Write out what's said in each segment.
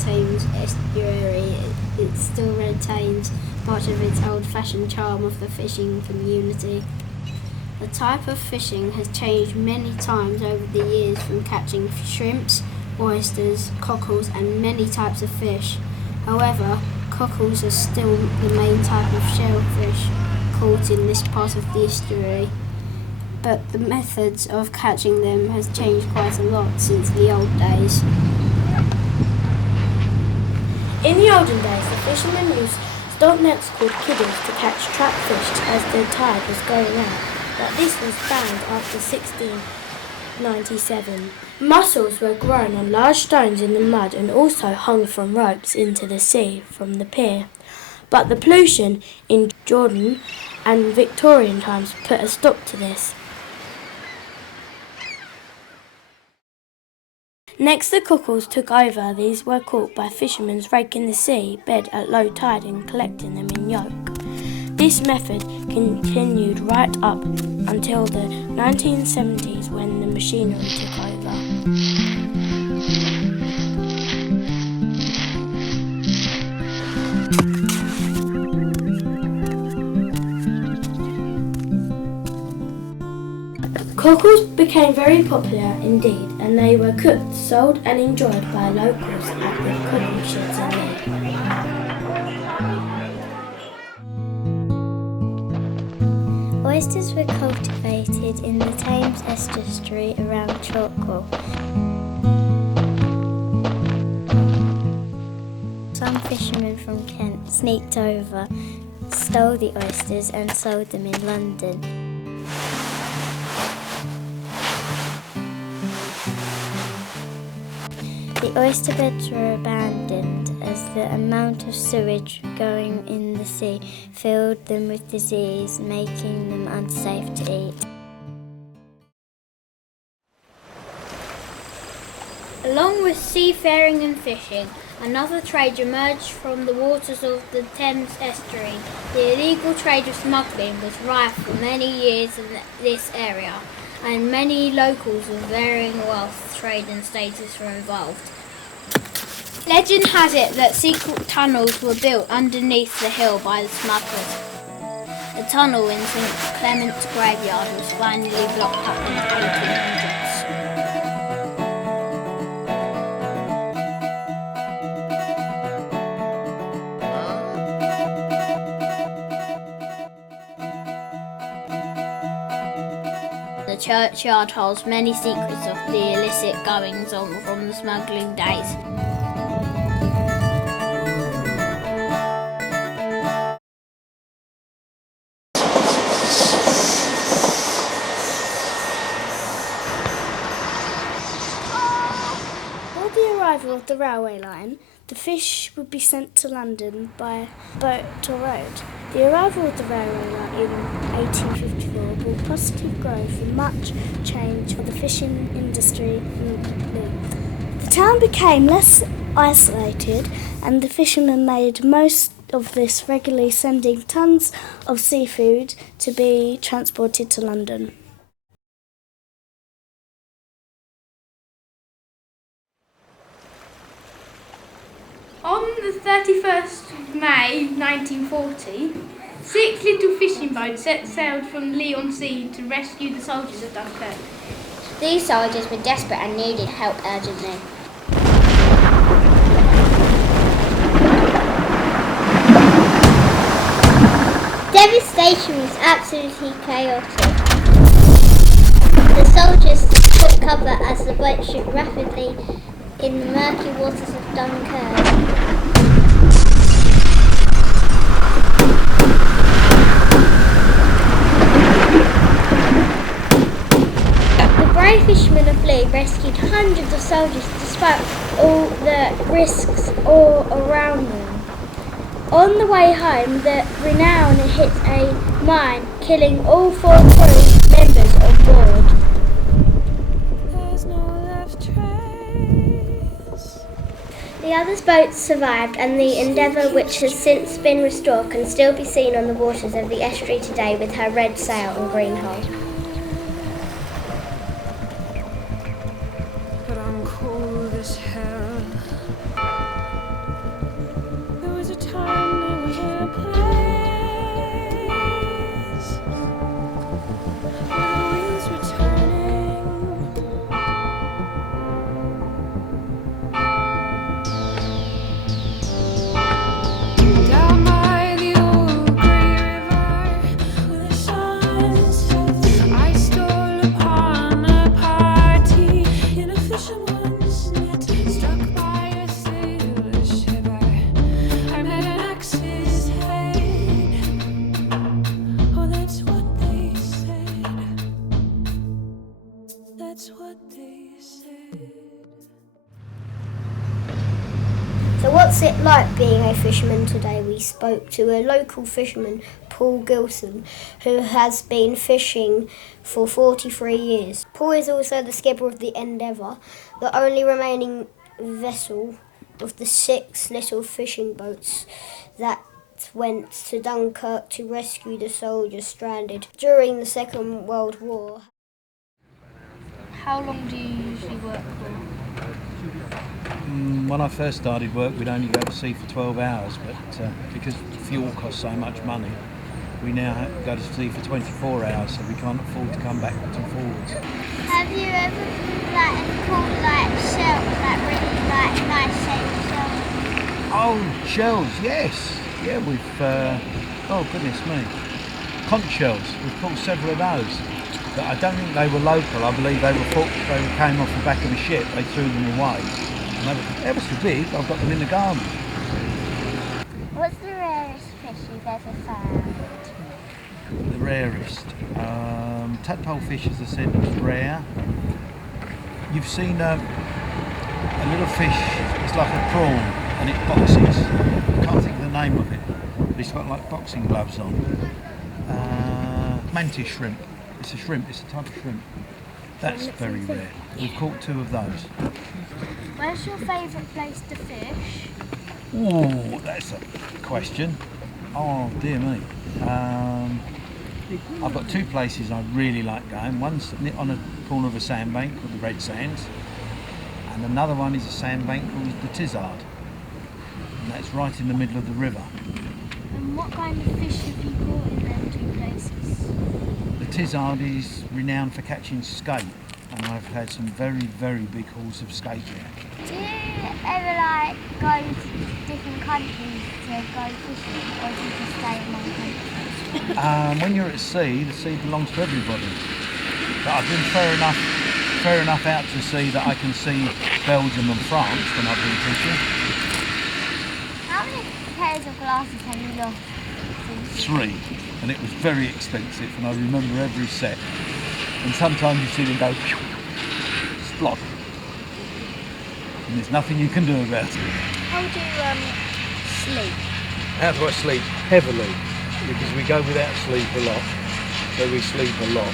Thames estuary, it still retains much of its old-fashioned charm of the fishing community. The type of fishing has changed many times over the years, from catching shrimps, oysters, cockles and many types of fish. However, cockles are still the main type of shellfish caught in this part of the estuary, but the methods of catching them has changed quite a lot since the old days. In the olden days, the fishermen used stock nets called kiddies to catch trapped fish as the tide was going out, but this was banned after 1697. Mussels were grown on large stones in the mud and also hung from ropes into the sea from the pier. But the pollution in Jordan and Victorian times put a stop to this. Next, the cockles took over. These were caught by fishermen raking the sea bed at low tide and collecting them in yoke. This method continued right up until the 1970s when the machinery took over. Cockles became very popular indeed, and they were cooked, sold and enjoyed by locals at the cockle sheds in Leigh. Oysters were cultivated in the Thames estuary around Chalkwell. Some fishermen from Kent sneaked over, stole the oysters and sold them in London. The oyster beds were abandoned as the amount of sewage going in the sea filled them with disease, making them unsafe to eat. Along with seafaring and fishing, another trade emerged from the waters of the Thames estuary. The illegal trade of smuggling was rife for many years in this area, and many locals of varying wealth, trade and status were involved. Legend has it that secret tunnels were built underneath the hill by the smugglers. The tunnel in St Clement's graveyard was finally blocked up in the 1800s. The churchyard holds many secrets of the illicit goings-on from the smuggling days. Before the arrival of the railway line, the fish would be sent to London by boat or road. The arrival of the railway line in 1854 brought positive growth and much change for the fishing industry in Leigh. The town became less isolated and the fishermen made most of this, regularly sending tons of seafood to be transported to London. On the 31st of May 1940, 6 little fishing boats set sail from Leigh-on-Sea to rescue the soldiers of Dunkirk. These soldiers were desperate and needed help urgently. Devastation was absolutely chaotic. The soldiers took cover as the boat shook rapidly in the murky waters of Dunkirk. The brave fishermen of Leigh rescued hundreds of soldiers despite all the risks all around them. On the way home, the Renown hit a mine, killing all 4 crew members on board. The other boats survived, and the Endeavour, which has since been restored, can still be seen on the waters of the estuary today with her red sail and green hull. But I'm cold as hell. What's it like being a fisherman today? We spoke to a local fisherman, Paul Gilson, who has been fishing for 43 years. Paul is also the skipper of the Endeavour, the only remaining vessel of the 6 little fishing boats that went to Dunkirk to rescue the soldiers stranded during the Second World War. How long do you usually work for? When I first started work, we'd only go to sea for 12 hours, but because fuel costs so much money, we now go to sea for 24 hours, so we can't afford to come backwards and forwards. Have you ever caught shells, really nice shaped shells? Oh, shells, yes. Yeah, we've, oh goodness me, conch shells. We've caught several of those. But I don't think they were local. I believe they came off the back of a ship. They threw them away. And they were ever so big. I've got them in the garden. What's the rarest fish you've ever found? The rarest. Tadpole fish, as I said, is rare. You've seen a little fish. It's like a prawn, and it boxes. I can't think of the name of it. But it's got like boxing gloves on. Mantis shrimp. It's a shrimp. It's a type of shrimp. That's very rare. We've caught 2 of those. Where's your favourite place to fish? Oh, that's a question. Oh dear me. I've got 2 places I really like going. One's on a corner of a sandbank called the Red Sands, and another one is a sandbank called the Tizard, and that's right in the middle of the river. And what kind of fish have you caught in them 2 places? The Tizard is renowned for catching skate, and I've had some very, very big hauls of skate there. Do you ever go to different countries to go fishing, or do you just stay in one country? When you're at sea, the sea belongs to everybody. But I've been fair enough out to sea that I can see Belgium and France when I've been fishing. How many pairs of glasses have you lost? 3, and it was very expensive, and I remember every set. And sometimes you see them go splot, and there's nothing you can do about it. How do you sleep? How do I sleep? Heavily, because we go without sleep a lot, so we sleep a lot.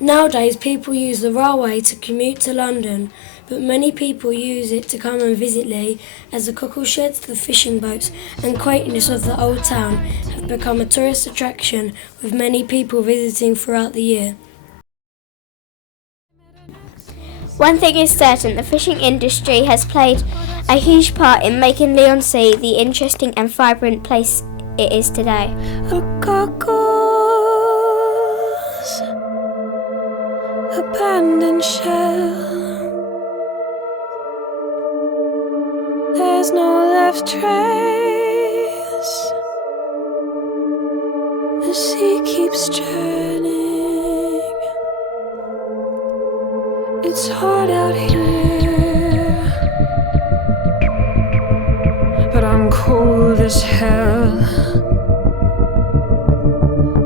Nowadays, people use the railway to commute to London, but many people use it to come and visit Leigh, as the cockle sheds, the fishing boats and quaintness of the old town have become a tourist attraction, with many people visiting throughout the year. One thing is certain, the fishing industry has played a huge part in making Leigh-on-Sea the interesting and vibrant place it is today. Abandoned shell. There's no left trace. The sea keeps churning. It's hard out here, but I'm cold as hell.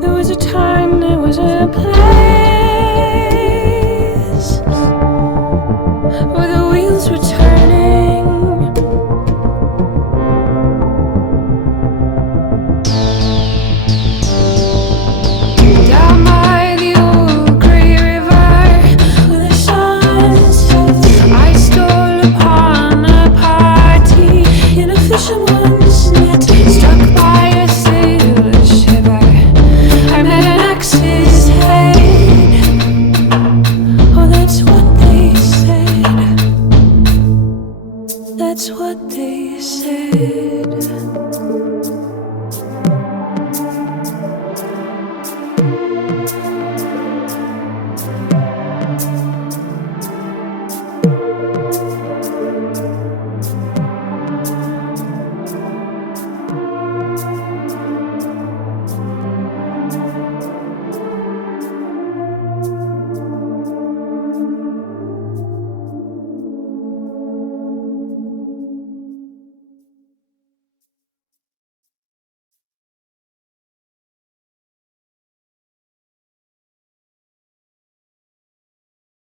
There was a time, there was a place where the wheels were turning. Down by the old grey river where the sun sets, I stole upon a party in a fisherman's net, struck by a sailor's shiver. I met an axe's head. Oh, that's what they said. That's what they said.